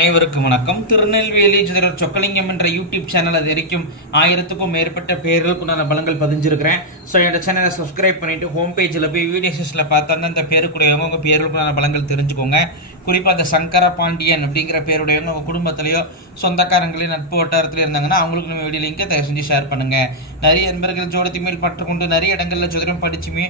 அனைவருக்கும் வணக்கம். திருநெல்வேலி ஜோதிடர் சொக்கலிங்கம் என்ற யூடியூப் சேனல் அது வரைக்கும் ஆயிரத்துக்கும் மேற்பட்ட பேர்களுக்கு நான் பலங்கள் பதிஞ்சிருக்கிறேன். ஸோ என்னோட சேனலை சப்ஸ்கிரைப் பண்ணிவிட்டு ஹோம் பேஜில் போய் வீடியோ செஷனில் பார்த்து அந்தந்த பேருக்குடையவங்க உங்கள் பேர்களுக்கு நான் பலங்கள் தெரிஞ்சுக்கோங்க. குறிப்பாக அந்த சங்கர பாண்டியன் அப்படிங்கிற பேருடையவங்க உங்கள் குடும்பத்திலையோ சொந்தக்காரங்களையும் நட்பு வட்டாரத்தில் இருந்தாங்கன்னா அவங்களுக்கு நம்ம வீடியோ லிங்கை தயவு செஞ்சு ஷேர் பண்ணுங்கள் நிறைய நண்பர்கள் ஜோடத்தி மேல் பற்றுக்கொண்டு நிறைய இடங்களில் ஜோதிடம் படிச்சுமே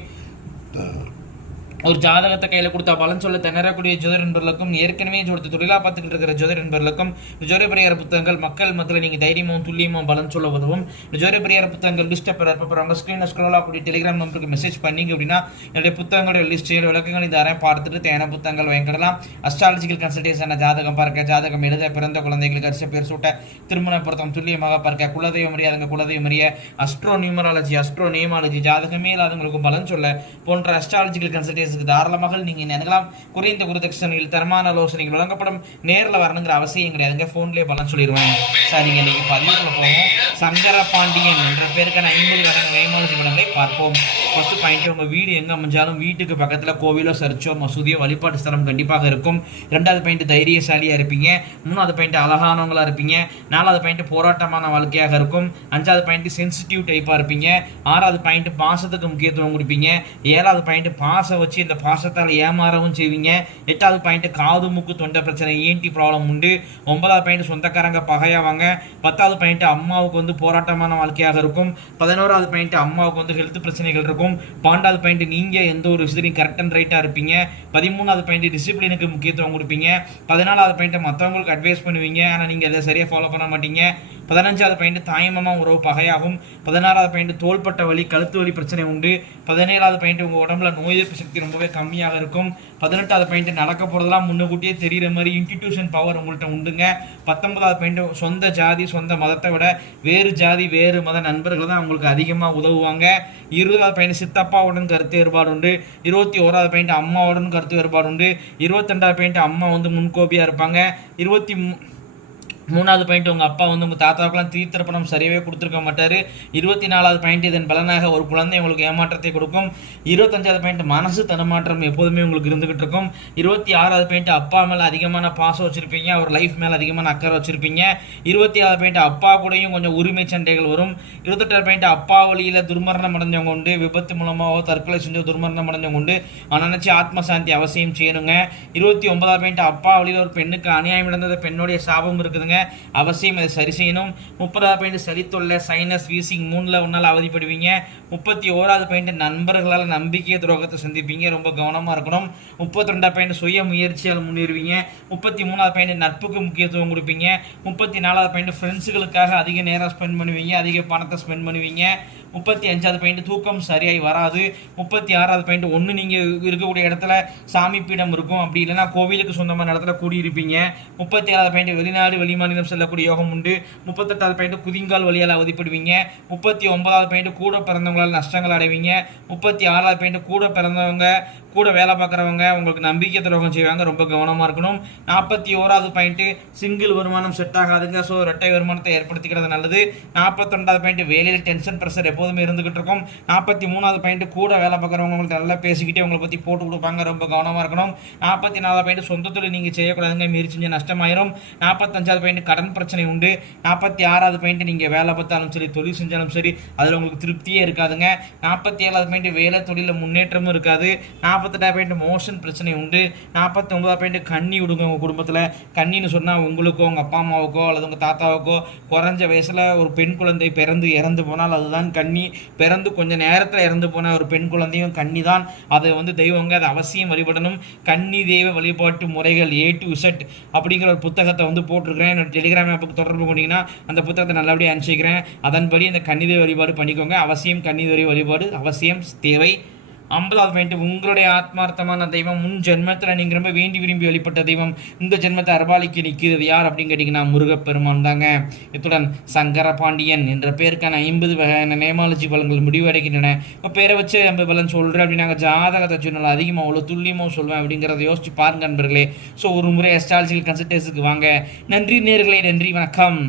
ஒரு ஜாதகத்தை கையில் கொடுத்தா பலன் சொல்ல திணறக்கூடிய ஜோதிட நண்பர்களுக்கும் ஏற்கனவே கொடுத்து தொழிலா பார்த்துக்கிட்டு இருக்கிற ஜோதிட நண்பர்களுக்கும் ஜோதிட புத்தகங்கள் மக்கள் மத்தியில் நீங்கள் தைரியமும் துல்லியமும் பலன் சொல்ல உதவும். ஜோதிட புத்தகங்கள் லிஸ்ட் அப்புறம் ஸ்க்ரீன் ஸ்க்ரோல் ஆகக்கூடிய டெலிகிராம் நம்பருக்கு மெசேஜ் பண்ணீங்க அப்படின்னா என்னுடைய புத்தகங்களுடைய லிஸ்ட்டு விளக்கங்கள் இந்த அரை பார்த்துட்டு தேன புத்தகங்கள் வாங்கிடலாம். அஸ்ட்ராலஜிக்கல் கன்சல்டேஷன் ஜாதகம் பார்க்க ஜாதகம் எழுத பிறந்த குழந்தைகளுக்கு அரிசி பேர் சூட்ட திருமண பொருத்தம் துல்லியமாக பார்க்க குலதெய்வம் அறியாதங்க குலதெய்வம் அறிய அஸ்ட்ரோ நியூமராலஜி அஸ்ட்ரோ நியமாலஜி ஜாதகமே இல்லாதவங்களுக்கும் பலன் சொல்ல போன்ற அஸ்ட்ராலஜிக்கல் கன்சல்டேஷனுக்கு தாராளமாக நீங்கள் நினைக்கலாம் குறைந்த குருதட்சணையில் தரமான ஆலோசனைகள் வழங்கப்படும். நேரில் வரணுங்கிற அவசியம் கிடையாதுங்க. ஃபோன்லேயே பலன் சொல்லிடுவேன். சரிங்க இன்னைக்கு பதிவுக்குள்ள போவோம். சங்கர பாண்டியன் என்ற பேருக்கான ஐம்பது வகையான வேமாலஜி படங்களை பார்ப்போம். ஃபஸ்ட்டு பாயிண்ட் உங்கள் வீடு எங்கே அமைஞ்சாலும் வீட்டுக்கு பக்கத்தில் கோவிலோ சர்ச்சோ மசூதியோ வழிபாட்டு ஸ்தலம் கண்டிப்பாக இருக்கும். ரெண்டாவது பாயிண்ட் தைரியசாலியாக இருப்பீங்க. மூணாவது பாயிண்ட் அழகானவங்களா இருப்பீங்க. நாலாவது பாயிண்ட் போராட்டமான வாழ்க்கையாக இருக்கும். அஞ்சாவது பாயிண்ட் சென்சிட்டிவ் டைப்பாக இருப்பீங்க. ஆறாவது பாயிண்ட் பாசத்துக்கு முக்கியத்துவம் கொடுப்பீங்க. ஏழாவது பாயிண்ட் பாசம் வச்சு இந்த பாசத்தால் ஏமாறவும் செய்வீங்க. எட்டாவது பாயிண்ட் காது மூக்கு தொண்டை பிரச்சனை ஏன்டி ப்ராப்ளம் உண்டு. ஒன்பதாவது பாயிண்ட் சொந்தக்காரங்க பகையாவாங்க. பத்தாவது பாயிண்ட் அம்மாவுக்கு வந்து போராட்டமான வாழ்க்கையாக இருக்கும். பதினோராவது பாயிண்ட் அம்மாவுக்கு வந்து ஹெல்த் பிரச்சனைகள் இருக்கும். பன்னெண்டாவது பாயிண்ட் நீங்கள் எந்த ஒரு விஷயத்தையும் கரெக்ட் அண்ட் ரைட்டாக இருப்பீங்க. பதிமூணாவது பாயிண்ட் டிசிப்ளினுக்கு முக்கியத்துவம் கொடுப்பீங்க. பதினாலாவது பாயிண்ட் மற்றவங்களுக்கு அட்வைஸ் பண்ணுவீங்க. ஆனால் நீங்கள் அதை சரியாக ஃபாலோ பண்ண மாட்டீங்க. பதினஞ்சாவது பாயிண்ட் தாய்மாமா உறவு பகையாகும். பதினாறாவது பாயிண்ட் தோள்பட்ட வலி கழுத்து வலி பிரச்சனை உண்டு. பதினேழாவது பாயிண்ட் உங்கள் உடம்புல நோய் எதிர்ப்பு சக்தி ரொம்பவே கம்மியாக இருக்கும். பதினெட்டாவது பாயிண்ட் நடக்க போகிறதெல்லாம் முன்னுக்கூட்டியே தெரிகிற மாதிரி இன்ஸ்டிடியூஷன் பவர் உங்கள்கிட்ட உண்டுங்க. பத்தொன்பதாவது பாயிண்ட் சொந்த ஜாதி சொந்த மதத்தை விட வேறு ஜாதி வேறு மத நண்பர்கள் தான் உங்களுக்கு அதிகமாக உதவுவாங்க. இருபதாவது பாயிண்ட் சித்தப்பாவுடன் கருத்து வேறுபாடு உண்டு. இருபத்தி ஓராவது பாயிண்ட் அம்மாவுடன் கருத்து வேறுபாடு உண்டு. இருபத்தெண்டாவது பாயிண்ட் அம்மா வந்து முன்கோபியாக இருப்பாங்க. இருபத்தி மூ மூணாவது பாயிண்ட் உங்கள் அப்பா வந்து உங்கள் தாத்தாவுக்குலாம் தீர்த்தரப்பணம் சரியாகவே கொடுத்துருக்க மாட்டார். இருபத்தி நாலாவது பாயிண்ட் இதன் பலனாக ஒரு குழந்தை உங்களுக்கு ஏமாற்றத்தை கொடுக்கும். இருபத்தஞ்சாவது பாயிண்ட் மனசு தடுமாற்றம் எப்போதுமே உங்களுக்கு இருந்துகிட்டு இருக்கும். இருபத்தி ஆறாவது பாயிண்ட் அப்பா மேலே அதிகமான பாசம் வச்சுருப்பீங்க. அவர் லைஃப் மேலே அதிகமான அக்கறை வச்சுருப்பீங்க. இருபத்தி ஆறு பாயிண்ட் அப்பா கூடயும் கொஞ்சம் உரிமை சண்டைகள் வரும். இருபத்தெட்டாவது பாயிண்ட் அப்பா வழியில் துர்மரணம் அடைஞ்சவங்க உண்டு. விபத்து மூலமாகவோ தற்கொலை செஞ்சோ துர்மரணம் அடைஞ்சவங்க உண்டு. ஆனால் நினச்சி ஆத்ம சாந்தி அவசியம் செய்யணுங்க. இருபத்தி ஒன்பதாவது பாயிண்ட் அப்பா வழியில் ஒரு பெண்ணுக்கு அநியாயம் நடந்தது. பெண்ணுடைய சாபம் இருக்குதுங்க. அவசியம் இதை சரி செய்யணும். முப்பதாவது பாயிண்ட் சளி தொல்லை சைனஸ் வீசிங் மூணில் ஒன்றால் அவதிப்படுவீங்க. முப்பத்தி ஓராவது பாயிண்ட் நண்பர்களால் நம்பிக்கை துரோகத்தை சந்திப்பீங்க. ரொம்ப கவனமாக இருக்கணும். முப்பத்தி ரெண்டாவது பாயிண்ட் சுய முயற்சியால் முன்னேறுவீங்க. முப்பத்தி மூணாவது பாயிண்ட் நட்புக்கு முக்கியத்துவம் கொடுப்பீங்க. முப்பத்தி நாலாவது பாயிண்ட் ஃப்ரெண்ட்ஸுகளுக்காக அதிக நேரம் ஸ்பெண்ட் பண்ணுவீங்க. அதிக பணத்தை ஸ்பெண்ட் பண்ணுவீங்க. முப்பத்தி அஞ்சாவது பாயிண்ட் தூக்கம் சரியாய் வராது. முப்பத்தி ஆறாவது பாயிண்ட் ஒன்று நீங்கள் இருக்கக்கூடிய இடத்துல சாமி பீடம் இருக்கும். அப்படி இல்லைன்னா கோவிலுக்கு சொந்தமான இடத்துல கூடியிருப்பீங்க. முப்பத்தி ஏழாவது பாயிண்ட் வெளிநாடு வெளிமாநிலம் செல்லக்கூடிய யோகம் உண்டு. முப்பத்தெட்டாவது பாயிண்ட் குதிங்கால் வழியால் அவதிப்படுவீங்க. முப்பத்தி ஒன்பதாவது பாயிண்ட் கூட பிறந்தவங்களால் நஷ்டங்கள் அடைவீங்க. முப்பத்தி ஆறாவது பாயிண்ட் கூட பிறந்தவங்க கூட வேலை பார்க்குறவங்க உங்களுக்கு நம்பிக்கை துரோகம் செய்வாங்க ரொம்ப கவனமாக இருக்கணும். நாற்பத்தி ஓராவது பாயிண்ட்டு சிங்கிள் வருமானம் செட் ஆகாதுங்க. ஸோ ரெட்டை வருமானத்தை ஏற்படுத்திக்கிறது நல்லது. நாற்பத்தொண்டாவது பாயிண்ட் வேலையில் டென்ஷன் ப்ரெஷர் எப்போதுமே இருந்துகிட்டு இருக்கும். நாற்பத்தி மூணாவது பாயிண்ட் கூட வேலை பார்க்குறவங்க உங்களுக்கு நல்லா பேசிக்கிட்டே உங்களை பற்றி போட்டு கொடுப்பாங்க ரொம்ப கவனமாக இருக்கணும். நாற்பத்தி நாலாவது பாயிண்ட் சொந்த தொழில் நீங்கள் செய்யக்கூடாதுங்க. மீறி செஞ்சு நஷ்டமாயிரும். நாற்பத்தஞ்சாவது பாயிண்ட் கடன் பிரச்சனை உண்டு. நாற்பத்தி ஆறாவது பாயிண்ட் நீங்கள் வேலை பார்த்தாலும் சரி தொழில் செஞ்சாலும் சரி அதில் உங்களுக்கு திருப்தியே இருக்காதுங்க. நாற்பத்தி ஏழாவது பாயிண்ட் வேலை தொழிலில் முன்னேற்றமும் இருக்காது. நாற்பத்தெட்டா பாயிண்ட் மோஷன் பிரச்சனை உண்டு. நாற்பத்தி ஒன்பதாவது பாயிண்ட் கண்ணி விடுங்க உங்கள் குடும்பத்தில். கண்ணின்னு சொன்னால் உங்களுக்கோ உங்கள் அப்பா அம்மாவுக்கோ அல்லது உங்கள் தாத்தாவுக்கோ குறைஞ்ச வயசில் ஒரு பெண் குழந்தை பிறந்து இறந்து போனால் அதுதான் கண்ணி. பிறந்து கொஞ்சம் நேரத்தில் இறந்து போன ஒரு பெண் குழந்தையும் கண்ணி தான் அதை வந்து தெய்வங்க அதை அவசியம் வழிபடணும். கண்ணி தெய்வ வழிபாட்டு முறைகள் ஏ டு செட் அப்படிங்கிற ஒரு புத்தகத்தை வந்து போட்டிருக்கிறேன். என்னோட டெலிகிராம் ஆப்புக்கு தொடர்பு கொண்டீங்கன்னா அந்த புத்தகத்தை நல்லபடியாக அனுப்பிச்சிக்கிறேன் அதன்படி இந்த கன்னிதேவ வழிபாடு பண்ணிக்கோங்க. அவசியம் கன்னிதேவ வழிபாடு அவசியம் தேவை. ஐம்பதாவது பாயிண்ட் உங்களுடைய ஆத்மார்த்தமான தெய்வம் முன் ஜென்மத்தில் நீங்கள் ரொம்ப வேண்டி விரும்பி வழிபட்ட தெய்வம் இந்த ஜென்மத்தை அர்பாலிக்கு நிற்கிறது யார் அப்படின்னு கேட்டிங்கன்னா முருகப்பெருமான் தாங்க. இத்துடன் சங்கர பாண்டியன் என்ற பேருக்கான ஐம்பது வகையான நேமாலஜி பலன்கள் முடிவடைகின்றன. இப்போ பேரை வச்சு நம்ம பலன் சொல்கிறேன் அப்படின்னாங்க ஜாதகத்தை சொன்னால் அதிகமாக அவ்வளோ துல்லியமாக சொல்லுவேன் அப்படிங்கிறத யோசிச்சு பாருங்க நண்பர்களே. ஸோ ஒரு முறை அஸ்ட்ராலஜிக்கல் கன்சல்டேஷனுக்கு வாங்க. நன்றி நேர்களே நன்றி வணக்கம்.